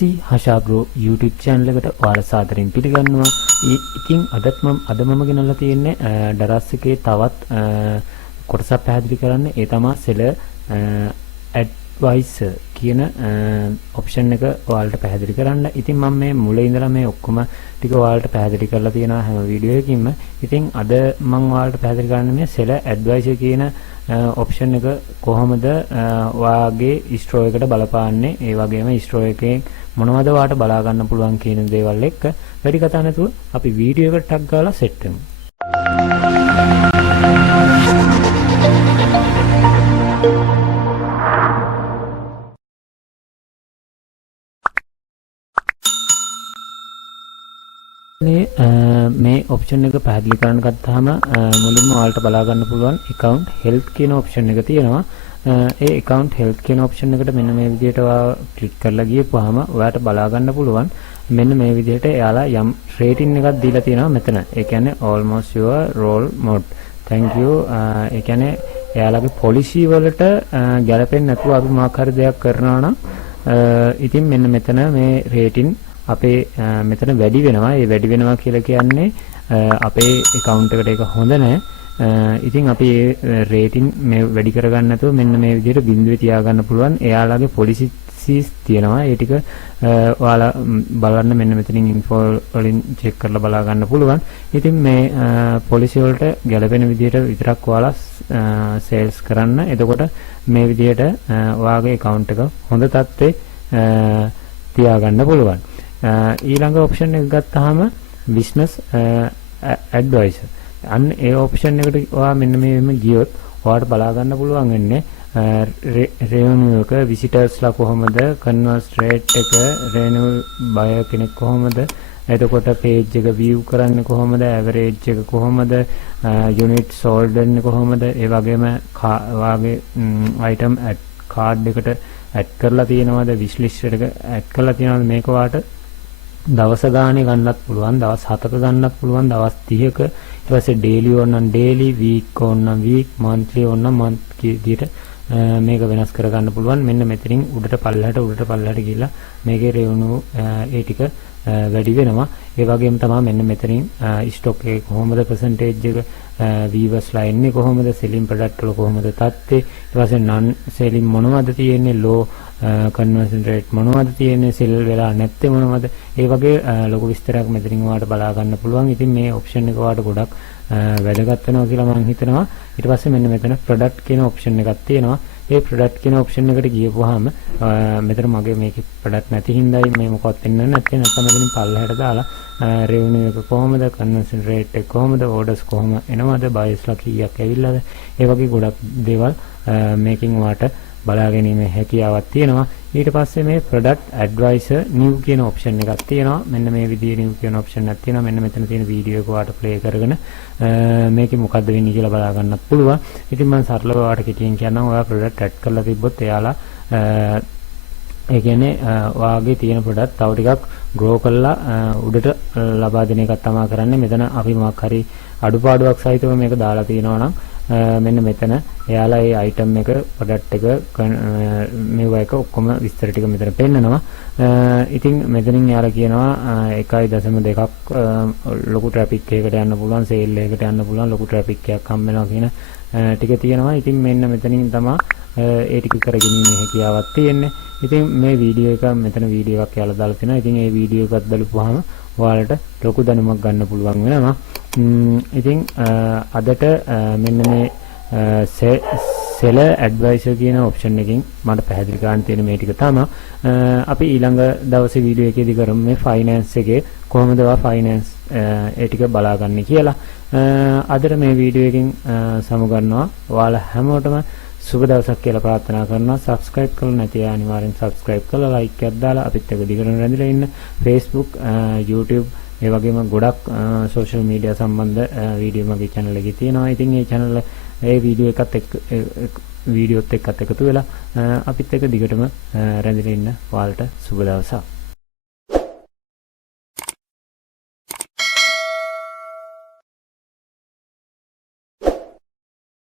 SC හෂාග්‍රෝ YouTube channel එකට ඔයාලා සාදරයෙන් පිළිගන්නවා. ඉතින් අද මම ගෙනල්ලා තියෙන්නේ ඩරස් එකේ තවත් කොටසක් පැහැදිලි කරන්න. ඒ තමයි seller advisor කියන ඔප්ෂන් එක ඔයාලට පැහැදිලි කරන්න. ඉතින් මම මේ මුලින් ඉඳලා මේ ඔක්කොම ටික ඔයාලට පැහැදිලි කරලා තියෙනවා හැම වීඩියෝ එකකින්ම. ඉතින් අද මම ඔයාලට පැහැදිලි කරන්නේ මේ seller advisor කියන ඔප්ෂන් එක කොහොමද ඔයාගේ ස්ටෝර් එකට බලපාන්නේ, ඒ වගේම ස්ටෝර් එකේ මොනවද ඔයාලට බලා ගන්න පුළුවන් කියන දේවල් එක්ක වැඩි කතා නැතුව අපි වීඩියෝ එකට ටක් ගාලා සෙට් වෙමු. මේ ඔප්ෂන් එක පැහැදිලි කරන්න ගත්තාම මුලින්ම ඔයාලට බලා ගන්න පුළුවන් account health කියන ඔප්ෂන් එක තියෙනවා. ඒ account health කියන ඔප්ෂන් එකට මෙන්න මේ විදිහට ඔයා ක්ලික් කරලා ගියපුවාම ඔයාලට බලා ගන්න පුළුවන් මෙන්න මේ විදිහට එයාලා යම් රේටින් එකක් දීලා තියෙනවා මෙතන. ඒ කියන්නේ almost your role mode. thank you. ඒ කියන්නේ එයාලගේ policy වලට ගැලපෙන්නේ නැතුව අපි මොකක් හරි දෙයක් කරනවා නම් ඉතින් මෙන්න මෙතන මේ රේටින් අපේ මෙතන වැඩි වෙනවා. ඒ වැඩි වෙනවා කියලා කියන්නේ අපේ account එකට ඒක හොඳ නැහැ. ඉතින් අපි මේ රේටින් මේ වැඩි කරගන්න නැතුව මෙන්න මේ විදිහට බිඳුවේ තියාගන්න පුළුවන්. එයාලගේ policies තියෙනවා. ඒ ටික ඔයාලා බලන්න මෙන්න මෙතනින් info වලින් check කරලා බලා ගන්න පුළුවන්. ඉතින් මේ policy වලට ගැලපෙන විදිහට විතරක් ඔයාලා sales කරන්න. එතකොට මේ විදිහට ඔයාගේ account එක හොඳ තත්ත්වේ තියාගන්න පුළුවන්. ඊළඟ ඔප්ෂන් එක ගත්තාම business advisor. අන්න ඒ ඔප්ෂන් එකට ඔයා මෙන්න මේම ගියොත් ඔයාලට බලා ගන්න පුළුවන් වෙන්නේ revenue එක, visitorsලා කොහොමද, conversion rate එක, renewal buyer කෙනෙක් කොහොමද, එතකොට page එක view කරන්නේ කොහොමද, average එක කොහොමද, unit sold වෙන්නේ කොහොමද, ඒ වගේම වාගේ item card එකට add කරලා තියෙනවද, wish list එකට add කරලා තියෙනවද, මේක ඔයාලට දවස ගානේ ගන්නත් පුළුවන්, දවස් 7ක ගන්නත් පුළුවන්, දවස් 30ක, ඊට පස්සේ daily ඕනනම් daily, week ඕනනම් week, monthly ඕනනම් month විදිහට මේක වෙනස් කරගන්න පුළුවන්. මෙන්න මෙතනින් උඩට පල්ලහැට ගිහිල්ලා මේකේ revenue ඒ ටික වැඩි වෙනවා. ඒ වගේම තමයි මෙන්න මෙතනින් stock එකේ කොහොමද percentage එක, viewers line එක කොහොමද, selling product වල කොහොමද තත්ත්වය, ඊට පස්සේ non selling මොනවද තියෙන්නේ, low conversion rate මොනවද තියෙන්නේ, sell වෙලා නැත්තේ මොනවද, ඒ වගේ ලොකු විස්තරයක් මෙතනින් ඔයාලට බලා ගන්න පුළුවන්. ඉතින් මේ ඔප්ෂන් එක ඔයාලට ගොඩක් වැදගත් වෙනවා කියලා මම හිතනවා. ඊට පස්සේ මෙන්න මෙතන product කියන ඔප්ෂන් එකක් තියෙනවා. ඒ product කියන ඔප්ෂන් එකට ගියපුවාම මෙතන මගේ මේකේ product නැති හින්දායි මේ මොකවත් වෙන්නේ නැත්තේ. නැත්නම් මෙතනින් පල්ලහැට දාලා revenue එක කොහොමද, conversion rate එක කොහොමද, orders කොහොම එනවද, buyersලා කීයක් ඇවිල්ලාද, ඒ වගේ ගොඩක් දේවල් මේකෙන් ඔයාලට බලා ගැනීමේ හැකියාවක් තියෙනවා. ඊට පස්සේ මේ product advisor new කියන option එකක් තියෙනවා. මෙන්න මේ විදිහේ new කියන option එකක් තියෙනවා. මෙන්න මෙතන තියෙන වීඩියෝ එක ඔයාලට play කරගෙන මේකේ මොකද්ද වෙන්නේ කියලා බලා ගන්නත් පුළුවන්. ඉතින් මම සරලව ඔයාලට කෙටියෙන් කියන්නම්. ඔයා product add කරලා තිබ්බොත් එයාලා ඒ කියන්නේ ඔයාගේ තියෙන product තව ටිකක් grow කරලා උඩට ලබා දෙන එකක් තමයි කරන්නේ. මෙතන අපි මොකක් හරි අඩුපාඩුවක් සහිතව මේක දාලා තියෙනවා නම් මෙන්න මෙතන එයාලා ඒ item එක, product එක, මේවා එක ඔක්කොම විස්තර ටික මෙතන පෙන්නනවා. ඉතින් මෙතනින් එයාලා කියනවා 1.2ක් ලොකු traffic එකකට යන්න පුළුවන්, sale එකකට යන්න පුළුවන්, ලොකු traffic එකක් හම්බ වෙනවා කියන ටික තියෙනවා. ඉතින් මෙන්න මෙතනින් තමයි ඒ ටික කරගැනීමේ හැකියාවක් තියෙන්නේ. ඉතින් මේ වීඩියෝ එක මෙතන වීඩියෝ එකක් යාලා දාලා තිනවා. ඉතින් මේ වීඩියෝ එකත් බලපුවාම ඔයාලට ලොකු දැනුමක් ගන්න පුළුවන් වෙනවා. ඉතින් අදට මෙන්න මේ seller advisor කියන ඔප්ෂන් එකකින් මට පැහැදිලි කරන්න තියෙන මේ ටික තමයි. අපි ඊළඟ දවසේ වීඩියෝ එකේදී කරමු මේ finance එකේ කොහොමද finance ඒ ටික බලාගන්නේ කියලා. අදට මේ වීඩියෝ එකකින් සමුගන්නවා. ඔයාලා හැමෝටම සුබ දවසක් කියලා ප්‍රාර්ථනා කරනවා. subscribe කරලා නැති අය අනිවාර්යෙන් subscribe කරලා like එකක් දාලා අපිත් එක්ක දිගටම රැඳිලා ඉන්න. Facebook, YouTube ඒ වගේම ගොඩක් social media සම්බන්ධ වීඩියෝ මගේ channel එකේ තියෙනවා. ඉතින් මේ channel ඒ වීඩියෝත් එක්කත් එකතු වෙලා අපිත් එක්ක දිගටම රැඳිලා ඉන්න. ඔයාලට සුබ දවසක්.